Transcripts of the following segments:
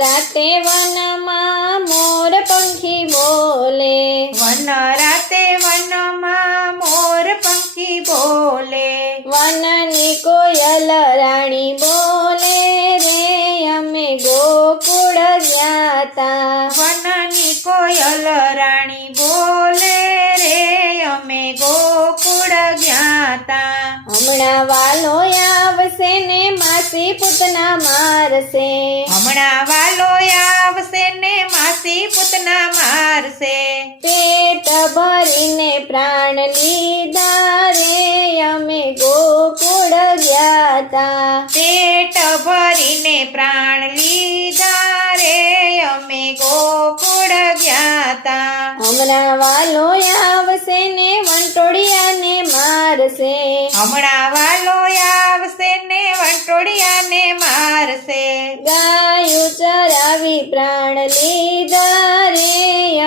રાતે વનમાં મોર પંખી બોલે, વન રાતે વનમાં મોર પંખી બોલે, વનની કોયલ રાણી બોલે રે અમે ગોકુળ ગ્યાતા. વનની કોયલ રાણી બોલે રે અમે ગોકુળ ગ્યાતા. હમણાં વાલો આવશે ને માસી પૂતના મારશે, હમણાં વાલો આવશે ને માસી પૂતના મારશે. પેટ ભરીને પ્રાણ લીધા રે અમે ગોકુળ ગ્યાતા. પેટ ભરીને પ્રાણ લીધા રે અમે ગોકુળ ગ્યાતા. હમણાં વાલો આવશે ને વંટોળિયાને મારશે, હમણાં વાલો આવશે ને વંટોળિયાને મારશે. ગાયું ચરાવી પ્રાણ લીધા રે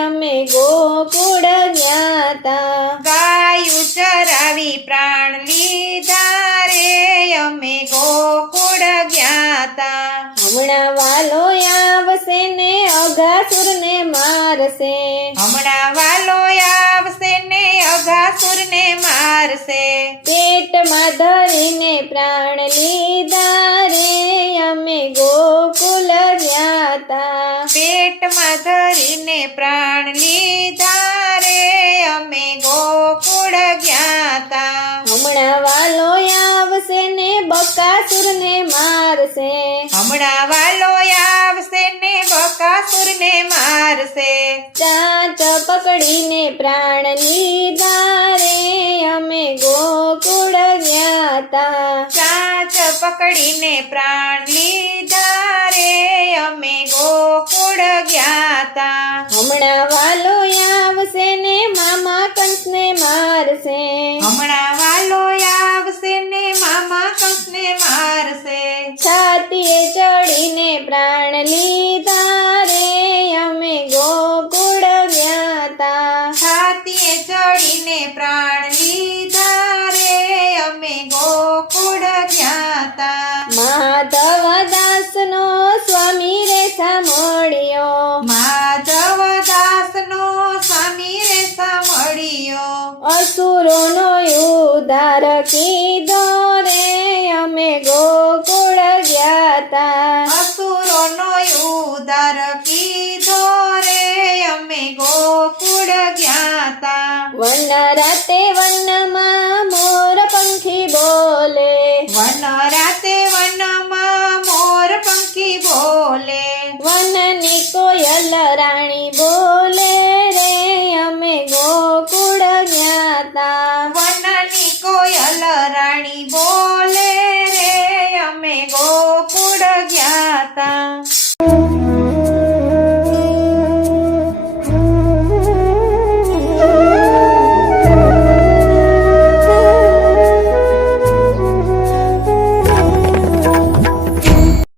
અમે ગોકુળ ગ્યાતા. ગાયું ચરાવી પ્રાણ લીધા રે અમે ગોકુળ ગ્યાતા. હમણાં વાલો આવશે ને અઘાસુરને મારશે, હમણાં વાલો આવશે ને અઘાસુરને મારશે. પેટમાં ધરીને પ્રાણ લીધા રે અમે ગોકુળ ગ્યાતા. પેટમાં ધરીને પ્રાણ લીધા રે અમે ગોકુળ ગ્યાતા. હમણાં વાલો આવશે ને બકાસુરને મારશે, હમણાં વાલો આવશે ને બકાસુરને મારશે. ચાંચ પકડીને પ્રાણ લીધા રે અમે ગોકુળ ગ્યાતા. ચાંચ પકડીને પ્રાણ લીધા રે અમે ગોકુળ ગ્યાતા. હમણાં વાલો આવશે ને મામા કંસને મારશે, હમણાં વાલો આવશે ને મામા કંસને મારશે. છાતીએ ચડીને પ્રાણ લીધા રે અમે ગોકુળ ગ્યાતા. છાતીએ ચડીને પ્રાણ લીધા રે અમે ગોકુળ ગ્યાતા. માધવ દાસનો સ્વામી રે સાંભળ્યો, માધવદાસનો સ્વામી રે સાંભળ્યો. અસુરોનો ઉદ્ધાર કીધો રે અમે ગોકુળ ગ્યાતા. અસુરોનો ઉદ્ધાર કીધો રે અમે ગોકુળ ગ્યાતા. વન રાતે વનમાં મોર પંખી બોલે, વન રાતે